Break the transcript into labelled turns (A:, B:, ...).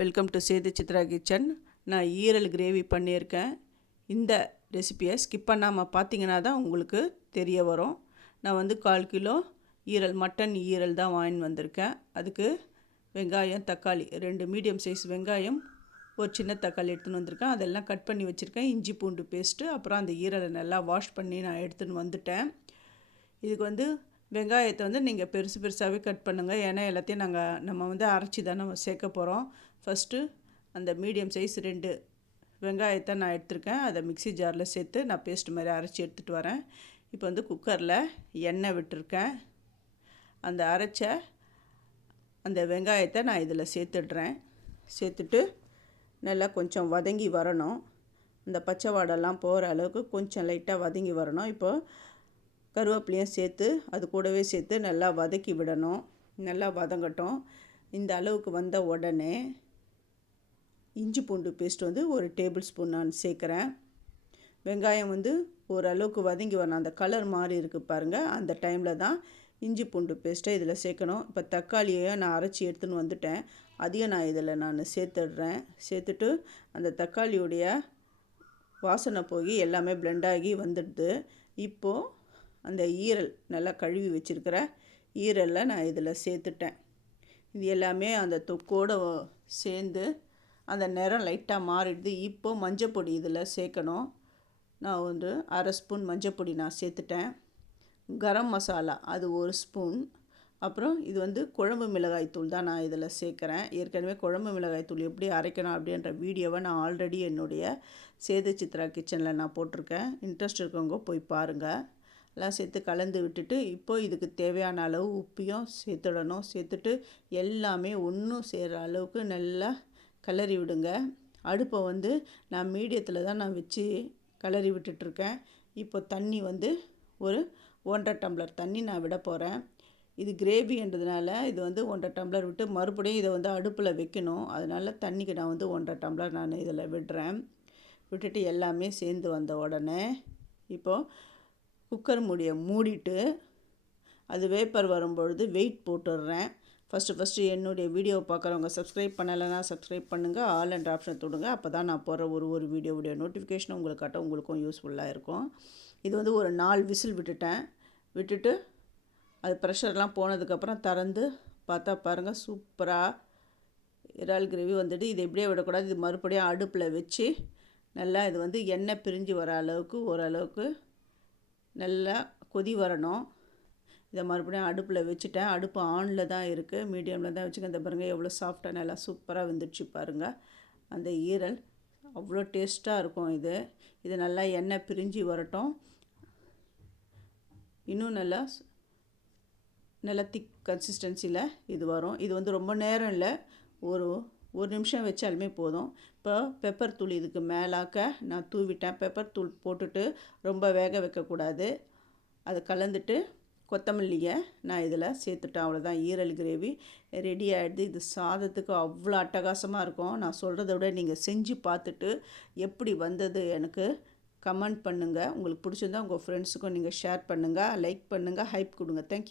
A: Welcome to Sethu Chitra kitchen நான் ஈரல் gravy பண்ணியிருக்கேன். இந்த ரெசிப்பியை ஸ்கிப் பண்ணாமல் பார்த்தீங்கன்னா தான் உங்களுக்கு தெரிய வரும். நான் வந்து கால் கிலோ ஈரல் மட்டன் ஈரல் தான் வாங்கின்னு வந்திருக்கேன். அதுக்கு வெங்காயம் தக்காளி ரெண்டு மீடியம் சைஸ் வெங்காயம் ஒரு சின்ன தக்காளி எடுத்துன்னு வந்திருக்கேன். அதெல்லாம் கட் பண்ணி வச்சுருக்கேன். இஞ்சி பூண்டு பேஸ்ட்டு அப்புறம் அந்த ஈரலை நல்லா வாஷ் பண்ணி நான் எடுத்துன்னு வந்துட்டேன். இதுக்கு வந்து வெங்காயத்தை வந்து நீங்கள் பெருசு பெருசாகவே கட் பண்ணுங்கள் ஏன்னா எல்லாத்தையும் நாங்கள் நம்ம வந்து அரைச்சி தானே சேர்க்க போகிறோம் ஃபஸ்ட்டு அந்த மீடியம் சைஸ் ரெண்டு வெங்காயத்தை நான் எடுத்திருக்கேன். அதை மிக்சி ஜாரில் சேர்த்து நான் பேஸ்ட் மாதிரி அரைச்சி எடுத்துகிட்டு வரேன். இப்போ வந்து குக்கரில் எண்ணெய் விட்டுருக்கேன். அந்த அரைச்ச அந்த வெங்காயத்தை நான் இதில் சேர்த்துடுறேன். சேர்த்துட்டு நல்லா கொஞ்சம் வதங்கி வரணும். இந்த பச்சை வாடெல்லாம் போகிற அளவுக்கு கொஞ்சம் லைட்டாக வதங்கி வரணும். இப்போது கருவேப்பிலையும் சேர்த்து அது கூடவே சேர்த்து நல்லா வதக்கி விடணும். நல்லா வதங்கட்டும். இந்த அளவுக்கு வந்த உடனே இஞ்சி பூண்டு பேஸ்ட் வந்து ஒரு டேபிள் ஸ்பூன் நான் சேர்க்குறேன். வெங்காயம் வந்து ஓரளவுக்கு வதங்கி வரணும். அந்த கலர் மாறி இருக்குது பாருங்கள் அந்த டைமில் தான் இஞ்சி பூண்டு பேஸ்ட்டை இதில் சேர்க்கணும். இப்போ தக்காளியை நான் அரைச்சி எடுத்துன்னு வந்துட்டேன். அதையும் நான் இதில் நான் சேர்த்துடுறேன். சேர்த்துட்டு அந்த தக்காளியுடைய வாசனை போய் எல்லாமே பிளெண்டாகி வந்துடுது. இப்போது அந்த ஈரல் நல்லா கழுவி வச்சுருக்கிற ஈரலில் நான் இதில் சேர்த்துட்டேன். இது எல்லாமே அந்த தொக்கோடு சேர்ந்து அந்த நிறம் லைட்டாக மாறிடுது. இப்போது மஞ்சப்பொடி இதில் சேர்க்கணும். நான் வந்து அரை ஸ்பூன் மஞ்சப்பொடி நான் சேர்த்துட்டேன். கரம் மசாலா அது ஒரு ஸ்பூன். அப்புறம் இது வந்து குழம்பு மிளகாய் தூள் தான் நான் இதில் சேர்க்குறேன். ஏற்கனவே குழம்பு மிளகாய்த்தூள் எப்படி அரைக்கணும் அப்படின்ற வீடியோவை நான் ஆல்ரெடி என்னுடைய சேது சித்ரா கிச்சனில் நான் போட்டிருக்கேன். இன்ட்ரெஸ்ட் இருக்கவங்க போய் பாருங்கள் எல்லாம் சேர்த்து கலந்து விட்டுட்டு இப்போ இதுக்கு தேவையான அளவு உப்பையும் சேர்த்துடணும் சேர்த்துட்டு எல்லாமே ஒன்றும் சேர்கிற அளவுக்கு நல்லா கிளறி விடுங்க. அடுப்பை வந்து நான் மீடியத்தில் தான் நான் வச்சு கிளறி விட்டுட்ருக்கேன். இப்போ தண்ணி வந்து ஒரு ஒன்றரை டம்ளர் தண்ணி நான் விட போகிறேன் இது கிரேவின்றதுனால இது வந்து ஒன்றரை டம்ளர் விட்டு மறுபடியும் இதை வந்து அடுப்பில் வைக்கணும். அதனால் தண்ணிக்கு நான் வந்து ஒன்றரை டம்ளர் நான் இதில் விடுறேன். விட்டுட்டு எல்லாமே சேர்ந்து வந்த உடனே இப்போது குக்கர் மூடியை மூடிட்டு அது வேப்பர் வரும்பொழுது வெயிட் போட்டுடுறேன். ஃபஸ்ட்டு ஃபஸ்ட்டு என்னுடைய வீடியோவை பார்க்குறவங்க சப்ஸ்கிரைப் பண்ணலைன்னா சப்ஸ்கிரைப் பண்ணுங்கள் ஆல் அண்ட் ஆப்ஷன் தொடுங்க. அப்போ தான் நான் போகிற ஒரு ஒரு வீடியோவுடைய நோட்டிஃபிகேஷன் உங்களுக்கு காட்ட உங்களுக்கும் யூஸ்ஃபுல்லாக இருக்கும். இது வந்து ஒரு நாலு விசில் விட்டுட்டேன். விட்டுட்டு அது ப்ரெஷர்லாம் போனதுக்கப்புறம் திறந்து பார்த்தா பாருங்கள் சூப்பராக இறால் கிரேவி வந்துட்டு இது எப்படியே விடக்கூடாது. இது மறுபடியும் அடுப்பில் வச்சு நல்லா இது வந்து எண்ணெய் பிரிஞ்சு வர அளவுக்கு ஓரளவுக்கு நல்லா கொதி வரணும். இதை மறுபடியும் அடுப்பில் வச்சுட்டேன். அடுப்பு ஆனில் தான் இருக்குது மீடியமில் தான் வச்சுக்க இந்த பாருங்கள் எவ்வளோ சாஃப்டாக நல்லா சூப்பராக வந்துடுச்சு பாருங்கள் அந்த ஈரல் அவ்வளோ டேஸ்ட்டாக இருக்கும் இது. இது நல்லா எண்ணெய் பிரிஞ்சு வரட்டும். இன்னும் நல்லா நல்லா திக் கன்சிஸ்டன்சியில் இது வரும். இது வந்து ரொம்ப நேரம் இல்லை. ஒரு ஒரு நிமிஷம் வச்சாலுமே போதும். இப்போ பெப்பர் தூள் இதுக்கு மேலாக்க நான் தூவிட்டேன். பெப்பர் தூள் போட்டுட்டு ரொம்ப வேக வைக்கக்கூடாது. அதை கலந்துட்டு கொத்தமல்லியை நான் இதில் சேர்த்துட்டேன். அவ்வளோதான். ஈரல் கிரேவி ரெடி ஆகிடுது இது சாதத்துக்கு அவ்வளோ அட்டகாசமாக இருக்கும். நான் சொல்கிறத விட நீங்கள் செஞ்சு பார்த்துட்டு எப்படி வந்தது எனக்கு கமெண்ட் பண்ணுங்கள் உங்களுக்கு பிடிச்சிருந்தா உங்கள் ஃப்ரெண்ட்ஸுக்கும் நீங்கள் ஷேர் பண்ணுங்கள் லைக் பண்ணுங்கள் ஹைப் கொடுங்க. தேங்க்யூ